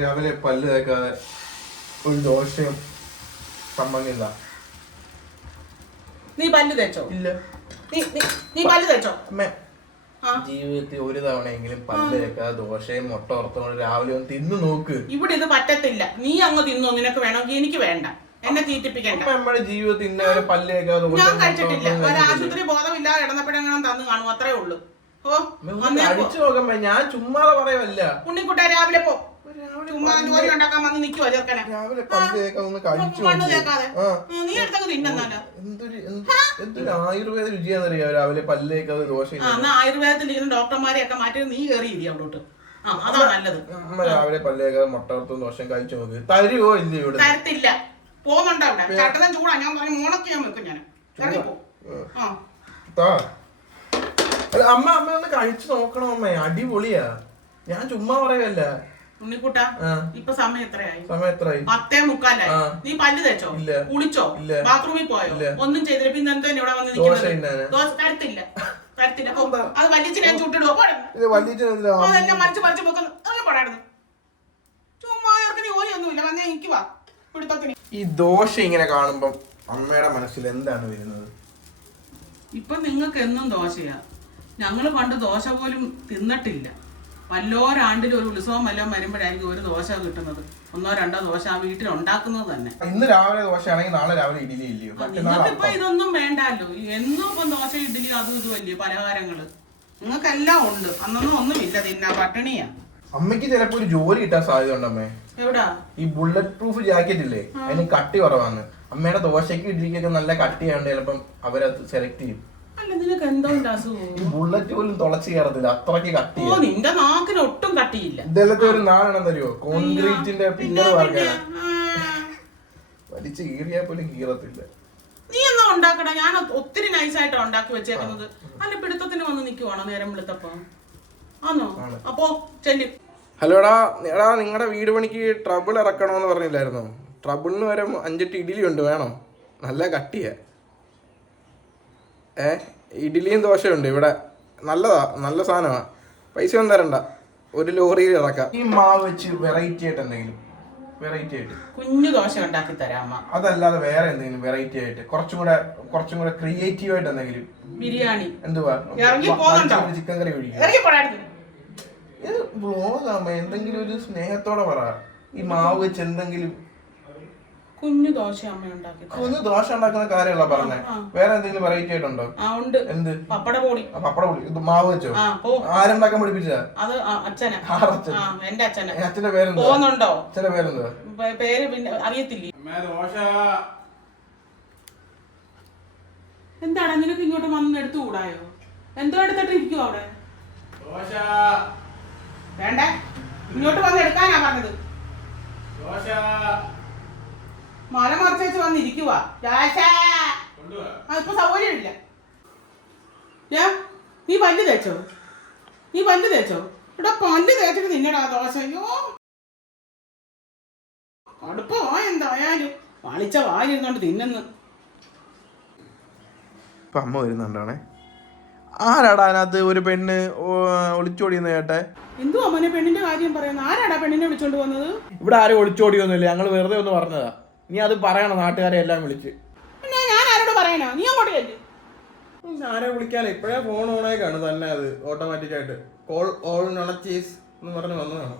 രാവിലെ പല്ല് തേക്കാതെ ഒരു ദോശയും സമ്മതില്ല നീ പല്ല് തേച്ചോ? ഇല്ല. നീ പല്ല് തേച്ചോ? ജീവിതത്തിൽ ഒരു തവണയെങ്കിലും പല്ല് തേക്കാതെ ദോശയും മുട്ട ഓർത്തോണ്ട് രാവിലെ ഒന്ന് തിന്നു നോക്ക്. ഇവിടെ ഇത് പറ്റത്തില്ല. നീ അങ്ങ് തിന്നോ. നിനക്ക് വേണമെങ്കിൽ എനിക്ക് വേണ്ട. എന്നെ തീറ്റിപ്പിക്കണ്ട. നമ്മുടെ ജീവിതത്തിൽ ഇന്നവരെ ഞാൻ കഴിച്ചിട്ടില്ല. ഒരു. ആശുപത്രി ബോധമില്ലാതെ ഇടന്നപ്പോഴെങ്ങനെ തന്നു കാണും? അത്രേ ഉള്ളൂ. ഓ ഞാൻ ചുമ്മാതെ പറയല്ല ഉണ്ണിക്കുട്ട രാവിലെ പോ. ചുമ്മാ ജോലി ഉണ്ടാക്കാൻ വന്ന് നിൽക്കുവോ ചെറുക്കനെ. രാവിലെ മണ്ണ് ഉം, നീ എടുത്തങ്ങ് എന്തൊരു എന്തൊരു ആയുർവേദ രാവിലെ ദോശ എന്നാ ആയുർവേദത്തിൽ ഇരിക്കുന്ന ഡോക്ടർമാരെ ഒക്കെ മാറ്റി നീ കയറി ഇരി അവിടോട്ട്. ആ അതാ നല്ലത്. രാവിലെ പല്ലേക്കാതെ ദോഷം വറുത്തും ദോശയും കഴിച്ചു നോക്ക്. തരുവോ ഇല്ല ഇവിടെ? തരത്തില്ല. പോകുന്നുണ്ടോ അവിടെ. ചട്ടനം ചൂടാ. ഞാൻ പറഞ്ഞു മോണക്ക് ഞാൻ വെക്കും ഞാൻ ഇറങ്ങിപ്പോ ആ. താ. അല്ല, അമ്മ അമ്മ ഒന്ന് കഴിച്ചു നോക്കണം അമ്മ. അടിപൊളിയാ. ഞാൻ ചുമ്മാ പറയല്ല ഉണ്ണിക്കുട്ട. ഇപ്പൊ സമയം എത്രയായി? സമയം എത്രയായി? പത്തേ മുക്കാലായി. നീ പല്ല് തേച്ചോ. കുളിച്ചോ. ബാത്റൂമിൽ പോയോ. ഒന്നും ചെയ്തില്ല. പിന്നെ എന്തോ ഇവിടെ വന്ന് ദോശ നിൽക്കുന്നത് തിന്നാന്. ദോശ തരത്തില്ല. തരത്തില്ല. അത് വലിച്ചു ഞാൻ ചുട്ടിടുവോ? പോടുന്നു ഇത് വലിയ അതെല്ലാം മറിച്ച് മറിച്ച് പോക്കുന്നു. അങ്ങനെ പാടായിരുന്നു ചുമ്മാ ഇറക്കി ജോലിയൊന്നുമില്ല വന്നേ എനിക്ക് വാ. പിടുത്തത്തിന് ഈ ദോശ ഇങ്ങനെ കാണുമ്പോൾ അമ്മയുടെ മനസ്സിൽ എന്താണ് വരുന്നത്? ഇപ്പൊ നിങ്ങൾക്ക് എന്നും ദോശയാ. ഞങ്ങൾ പണ്ട് ദോശ പോലും തിന്നിട്ടില്ല. വല്ലോരാണ്ടിൽ ഒരു ഉത്സവം വല്ലതും വരുമ്പോഴായിരിക്കും ഒരു ദോശ കിട്ടുന്നത്. ഒന്നോ രണ്ടോ ദോശ ആ വീട്ടിൽ ഉണ്ടാക്കുന്നത് തന്നെ. ഇന്ന് രാവിലെ ദോശയാണെങ്കിൽ നാളെ രാവിലെ ഇഡലി ഇല്ലയോ? മറ്റന്നാൾ നിങ്ങൾക്കിപ്പോ ഇതൊന്നും വേണ്ടല്ലോ. എന്നും ഇപ്പം ദോശ ഇഡ്ഡലി അതും ഇതും അല്ലേ പലഹാരങ്ങൾ? നിങ്ങൾക്കെല്ലാം ഉണ്ട്. അന്നൊന്നും ഒന്നുമില്ല തിന്നാ പട്ടിണിയാ. അമ്മയ്ക്ക് ചിലപ്പോ ഒരു ജോലി കിട്ടാൻ സാധ്യത ഉണ്ടമ്മേ എവിടാ? ഈ ബുള്ളറ്റ് പ്രൂഫ് ജാക്കറ്റ് ഇല്ലേ അതിന് കട്ടി കുറവാണ് അമ്മയുടെ ദോശയ്ക്ക് ഇഡ്ഡലിക്കൊക്കെ നല്ല കട്ടിയാണ്ട് ചിലപ്പം അവരത് സെലക്ട് ചെയ്യും. അല്ല നിനക്ക് എന്തോ അസുഖം? ഈ ബുള്ളറ്റ് പോലും തുളച്ച് കയറത്തില്ല അത്രയ്ക്ക് ഓ നിന്റെ നാക്കിന് ഒട്ടും കട്ടിയില്ല. ഇതെല്ലാം ഒരു നാലെണ്ണം തരുമോ കോൺക്രീറ്റിന്റെ പില്ലർ വർക്കാണ്. വലിച്ച് കീറിയാൽ പോലും കീറത്തില്ല. നീ എന്നാ ഉണ്ടാക്കടാ? ഞാൻ ഒത്തിരി നൈസായിട്ടാ ഉണ്ടാക്കി വെച്ചേക്കുന്നത്. അല്ല പിടുത്തത്തിന് വന്ന് നിക്കുവാണോ നേരം വിളിത്തപ്പോ? ആന്നോ? അപ്പോ ചെല്ലു. ഹലോടാ എടാ നിങ്ങളുടെ വീട് പണിക്ക് ട്രബിൾ ഇറക്കണമെന്ന് പറഞ്ഞില്ലായിരുന്നോ? ട്രബിളിന് വരെ അഞ്ചെട്ട് ഇഡ്ഡലി ഉണ്ട് വേണം. നല്ല കട്ടിയ. ഏ ഇഡ്ഡലിയും ദോശയുണ്ട് ഇവിടെ. നല്ലതാ നല്ല സാധനമാ. പൈസ ഒന്നും തരണ്ട. ഒരു ലോറിയിൽ ഇറക്കാം. ഈ മാവ് വെച്ച് വെറൈറ്റി ആയിട്ട് എന്തെങ്കിലും? വെറൈറ്റി ആയിട്ട്. കുഞ്ഞു ദോശ ഉണ്ടാക്കി തരാമ അതല്ലാതെ വേറെ എന്തെങ്കിലും വെറൈറ്റി ആയിട്ട്? കുറച്ചും കൂടെ കുറച്ചും കൂടെ ക്രിയേറ്റീവ് ആയിട്ട് എന്തെങ്കിലും? ബിരിയാണി. എന്തുവാ? ഇറങ്ങി? ചിക്കൻ കറി ഒഴിക്കും ഇത് വ്ളോഗാകുമ്പോ എന്തെങ്കിലും ഒരു സ്നേഹത്തോടെ പറ. ഈ മാവ് വെച്ച് എന്തെങ്കിലും. കുഞ്ഞു ദോശ അമ്മ ഉണ്ടാക്കി കുഞ്ഞു ദോശ ഉണ്ടാക്കുന്ന കാര്യമല്ല പറഞ്ഞേ. വേറെ എന്തെങ്കിലും വെറൈറ്റി ആയിട്ടുണ്ടോ? ആ ഉണ്ട്. എന്ത്? പപ്പട പൊടി. ആ, പപ്പട പൊടി. ഇത് മാവ് വെച്ചോ? ആരുണ്ടാക്കാൻ പഠിപ്പിച്ചതാ? അത് അച്ഛനെ. എന്റെ അച്ഛനെ. അച്ഛന്റെ പേരെന്താ? പോകുന്നുണ്ടോ? അച്ഛന്റെ പേരെന്താ? പേര് പിന്നെ അറിയത്തില്ലേ? എന്താണ്? നിനക്ക് ഇങ്ങോട്ട് വന്ന് എടുത്തുകൂടായോ? എന്തോ എടുത്തിട്ട് അവിടെ? അവിടെ വേണ്ട? ഇങ്ങോട്ട് വന്ന് എടുക്കാനാ പറഞ്ഞത്. മല മറിച്ചേച്ച് വന്നിരിക്കുക ഇപ്പൊ സൗകര്യമില്ല. നീ പല്ല് തേച്ചോ? നീ പല്ല് തേച്ചോ? ഇവിടെ പല്ല് തേച്ചിട്ട് നിന്നടാ ദോശ. അയ്യോ. അടുപ്പമോ എന്തായാലും. വളിച്ച വായിരുന്നോണ്ട് തിന്നുന്നു. ഇപ്പൊ അമ്മ വരുന്നുണ്ടാണേ? ആരാടാ അതിനകത്ത് ഒരു പെണ്ണ് ഒളിച്ചോടിയെന്ന് കേട്ടെ? എന്തു അമ്മനെ പെണ്ണിന്റെ കാര്യം പറയുന്നത്? ആരാടാ പെണ്ണിനെ വിളിച്ചോണ്ട് വന്നത് ഇവിടെ ആരും ഒളിച്ചോടിയൊന്നുമില്ല. ഞങ്ങൾ വെറുതെ ഒന്ന് പറഞ്ഞതാ. നീ അത് പറയണം നാട്ടുകാരെ എല്ലാം വിളിച്ച്. പിന്നെ ഞാൻ ആരോട് പറയാനോ നീ അങ്ങോട്ട് ചെല്ല്. ആരെ വിളിക്കാലോ ഇപ്പഴേ ഫോൺ ഓൺ ആയിക്കാണ് തന്നെ അത് ഓട്ടോമാറ്റിക് ആയിട്ട്. കോൾ ഓൾ നണച്ചീസ് എന്ന് പറഞ്ഞ് വന്നതാണ്.